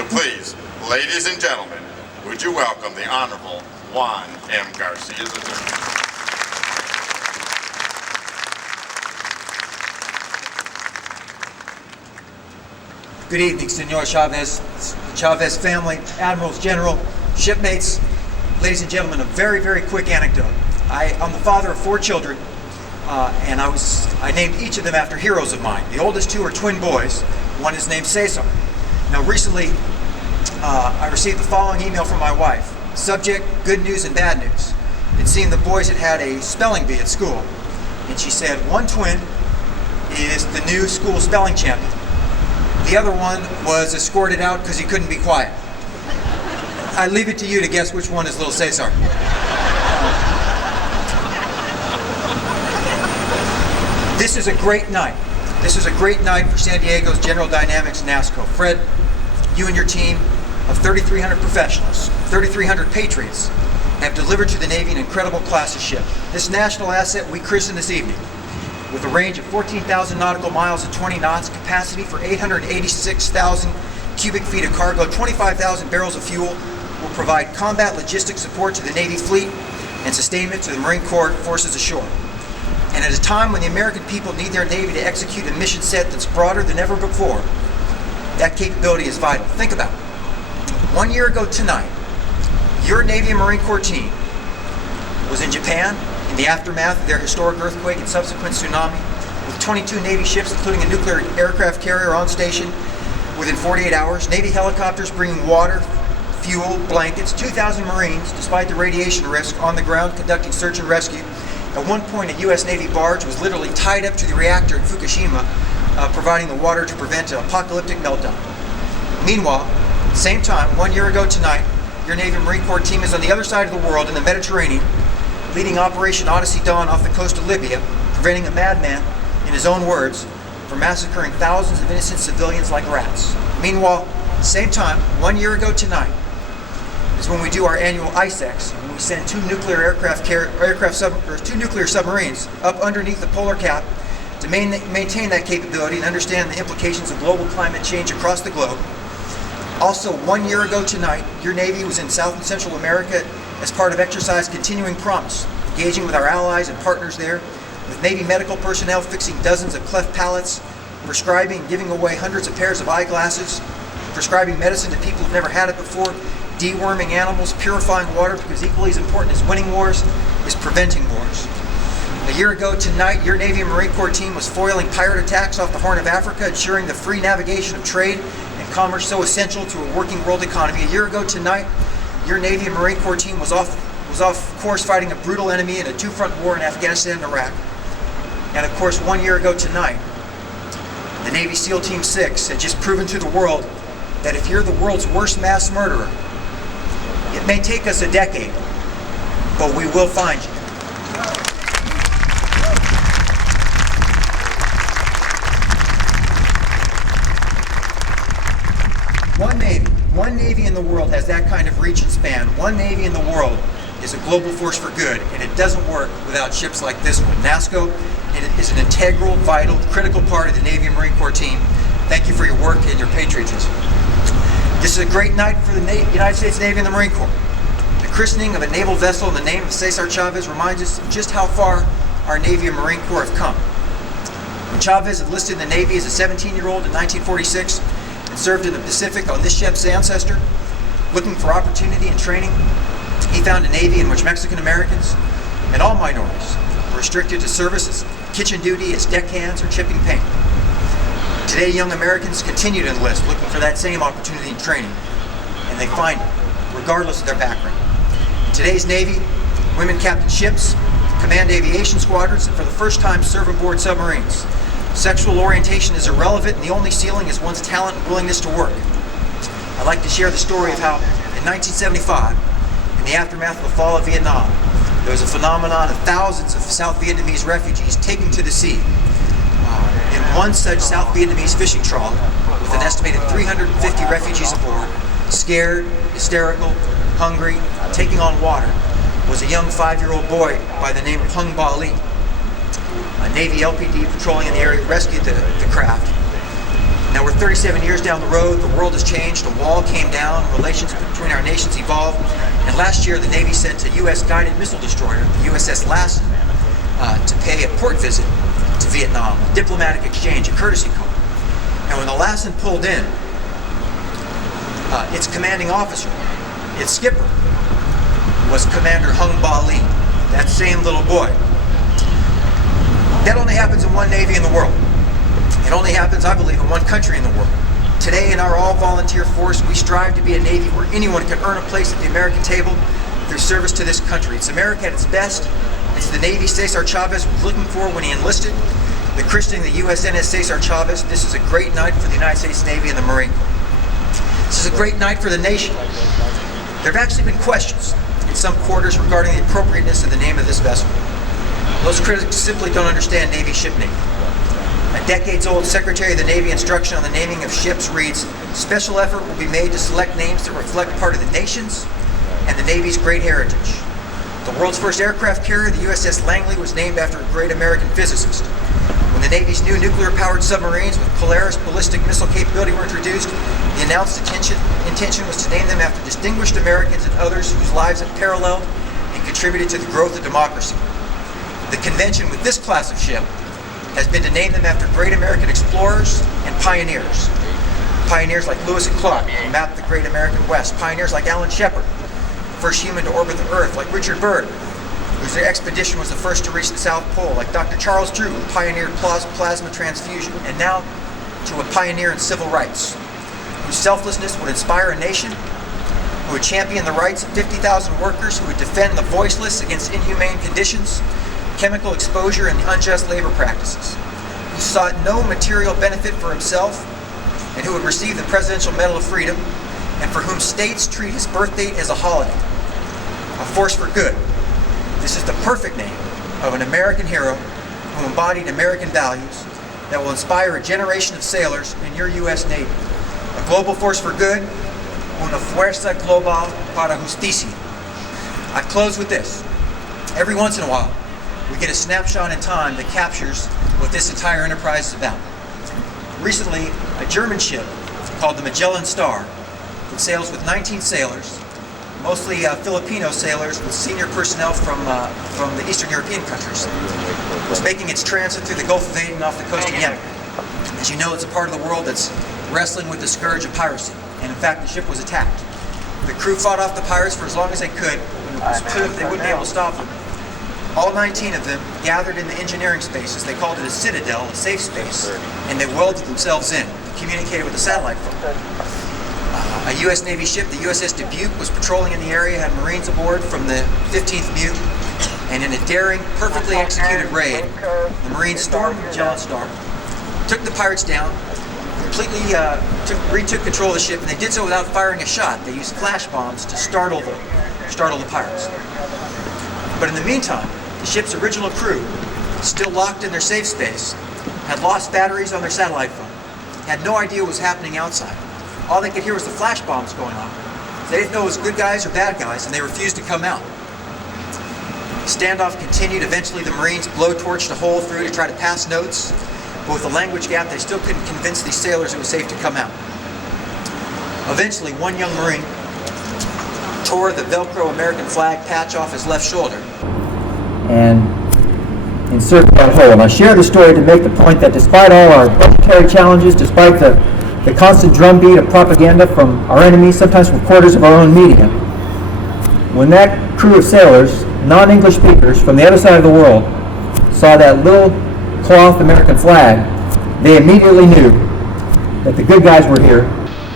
So please, ladies and gentlemen, would you welcome the Honorable Juan M. Garcia, attorney. Good evening, Senor Chavez, Chavez family, admirals, general, shipmates, ladies and gentlemen. A very, very quick anecdote. I'm the father of 4 children, and I named each of them after heroes of mine. The oldest 2 are twin boys. One is named Cesar. Now, recently, I received the following email from my wife. Subject: good news and bad news. It seemed the boys had a spelling bee at school, and she said one twin is the new school spelling champion. The other one was escorted out because he couldn't be quiet. I leave it to you to guess which one is little Cesar. This is a great night. This is a great night for San Diego's General Dynamics NASSCO. Fred, you and your team of 3,300 professionals, 3,300 patriots, have delivered to the Navy an incredible class of ship. This national asset we christen this evening, with a range of 14,000 nautical miles at 20 knots, capacity for 886,000 cubic feet of cargo, 25,000 barrels of fuel, will provide combat logistics support to the Navy fleet and sustainment to the Marine Corps forces ashore. And at a time when the American people need their Navy to execute a mission set that's broader than ever before, that capability is vital. Think about it. 1 year ago tonight, your Navy and Marine Corps team was in Japan in the aftermath of their historic earthquake and subsequent tsunami, with 22 Navy ships, including a nuclear aircraft carrier, on station within 48 hours, Navy helicopters bringing water, fuel, blankets, 2,000 Marines, despite the radiation risk, on the ground conducting search and rescue. At one point, a U.S. Navy barge was literally tied up to the reactor in Fukushima, providing the water to prevent an apocalyptic meltdown. Meanwhile, at the same time, 1 year ago tonight, your Navy and Marine Corps team is on the other side of the world in the Mediterranean, leading Operation Odyssey Dawn off the coast of Libya, preventing a madman, in his own words, from massacring thousands of innocent civilians like rats. Meanwhile, same time, 1 year ago tonight, is when we do our annual ICEX, when we send 2 nuclear two nuclear submarines up underneath the polar cap to maintain that capability and understand the implications of global climate change across the globe. Also, 1 year ago tonight, your Navy was in South and Central America as part of Exercise Continuing Promise, engaging with our allies and partners there, with Navy medical personnel fixing dozens of cleft palates, prescribing and giving away hundreds of pairs of eyeglasses, prescribing medicine to people who've never had it before, deworming animals, purifying water, because equally as important as winning wars is preventing wars. A year ago tonight, your Navy and Marine Corps team was foiling pirate attacks off the Horn of Africa, ensuring the free navigation of trade and commerce so essential to a working world economy. A year ago tonight, your Navy and Marine Corps team was off course fighting a brutal enemy in a 2-front war in Afghanistan and Iraq. And of course, 1 year ago tonight, the Navy SEAL Team 6 had just proven to the world that if you're the world's worst mass murderer, it may take us a decade, but we will find you. One Navy in the world has that kind of reach and span. One Navy in the world is a global force for good, and it doesn't work without ships like this one. NASSCO is an integral, vital, critical part of the Navy and Marine Corps team. Thank you for your work and your patriotism. This is a great night for the United States Navy and the Marine Corps. The christening of a naval vessel in the name of Cesar Chavez reminds us of just how far our Navy and Marine Corps have come. When Chavez enlisted in the Navy as a 17-year-old in 1946 and served in the Pacific on this ship's ancestor, looking for opportunity and training, he found a Navy in which Mexican Americans and all minorities were restricted to service as kitchen duty, as deckhands, or chipping paint. Today, young Americans continue to enlist, looking for that same opportunity and training, and they find it, regardless of their background. In today's Navy, women captain ships, command aviation squadrons, and for the first time serve aboard submarines. Sexual orientation is irrelevant, and the only ceiling is one's talent and willingness to work. I'd like to share the story of how, in 1975, in the aftermath of the fall of Vietnam, there was a phenomenon of thousands of South Vietnamese refugees taking to the sea. In one such South Vietnamese fishing trawl, with an estimated 350 refugees aboard, scared, hysterical, hungry, taking on water, was a young 5-year-old boy by the name of Hung Ba Lee. A Navy LPD patrolling in the area rescued the craft. Now we're 37 years down the road, the world has changed, a wall came down, relations between our nations evolved, and last year the Navy sent a U.S. guided missile destroyer, the USS Lassen, to pay a port visit to Vietnam, a diplomatic exchange, a courtesy call. And when the Lassen pulled in, its commanding officer, its skipper, was Commander Hung Ba Lee, that same little boy. That only happens in one Navy in the world. It only happens, I believe, in one country in the world. Today, in our all-volunteer force, we strive to be a Navy where anyone can earn a place at the American table through service to this country. It's America at its best. It's the Navy Cesar Chavez was looking for when he enlisted. The christening the USNS Cesar Chavez. This is a great night for the United States Navy and the Marine Corps. This is a great night for the nation. There have actually been questions in some quarters regarding the appropriateness of the name of this vessel. Those critics simply don't understand Navy ship naming. A decades-old Secretary of the Navy instruction on the naming of ships reads, "Special effort will be made to select names that reflect part of the nation's and the Navy's great heritage." The world's first aircraft carrier, the USS Langley, was named after a great American physicist. When the Navy's new nuclear-powered submarines with Polaris ballistic missile capability were introduced, the announced intention was to name them after distinguished Americans and others whose lives have paralleled and contributed to the growth of democracy. The convention with this class of ship has been to name them after great American explorers and pioneers. Pioneers like Lewis and Clark, who mapped the great American West. Pioneers like Alan Shepard, the first human to orbit the Earth. Like Richard Byrd, whose expedition was the first to reach the South Pole. Like Dr. Charles Drew, who pioneered plasma transfusion. And now to a pioneer in civil rights, whose selflessness would inspire a nation, who would champion the rights of 50,000 workers, who would defend the voiceless against inhumane conditions, chemical exposure, and unjust labor practices, who sought no material benefit for himself, and who would receive the Presidential Medal of Freedom, and for whom states treat his birth date as a holiday. A force for good. This is the perfect name of an American hero who embodied American values that will inspire a generation of sailors in your U.S. Navy. A global force for good, una fuerza global para justicia. I close with this. Every once in a while, we get a snapshot in time that captures what this entire enterprise is about. Recently, a German ship called the Magellan Star, that sails with 19 sailors, mostly Filipino sailors with senior personnel from the Eastern European countries, was making its transit through the Gulf of Aden off the coast of Yemen. As you know, it's a part of the world that's wrestling with the scourge of piracy, and in fact, the ship was attacked. The crew fought off the pirates for as long as they could. When it was clear that they wouldn't be able to stop them, all 19 of them gathered in the engineering spaces. They called it a citadel, a safe space, and they welded themselves in, communicated with the satellite phone. A U.S. Navy ship, the USS Dubuque, was patrolling in the area, had Marines aboard from the 15th Butte, and in a daring, perfectly executed raid, the Marines stormed the Magellan Star, took the pirates down, completely retook control of the ship, and they did so without firing a shot. They used flash bombs to startle the pirates. But in the meantime, the ship's original crew, still locked in their safe space, had lost batteries on their satellite phone, had no idea what was happening outside. All they could hear was the flash bombs going off. They didn't know it was good guys or bad guys, and they refused to come out. The standoff continued. Eventually, the Marines blowtorched a hole through to try to pass notes, but with the language gap, they still couldn't convince these sailors it was safe to come out. Eventually, one young Marine tore the Velcro American flag patch off his left shoulder and inserted that hole. And I share the story to make the point that despite all our budgetary challenges, despite the constant drumbeat of propaganda from our enemies, sometimes from quarters of our own media, when that crew of sailors, non-English speakers from the other side of the world, saw that little cloth American flag, they immediately knew that the good guys were here,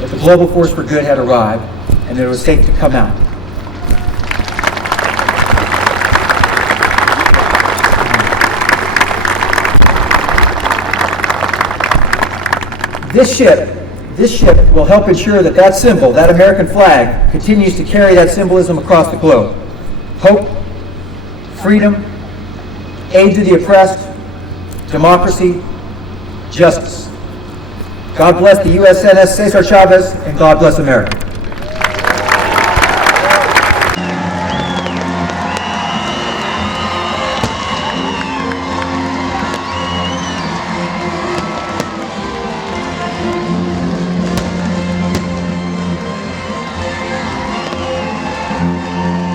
that the global force for good had arrived, and that it was safe to come out. This ship will help ensure that that symbol, that American flag, continues to carry that symbolism across the globe. Hope, freedom, aid to the oppressed, democracy, justice. God bless the USNS Cesar Chavez, and God bless America. Congratulations.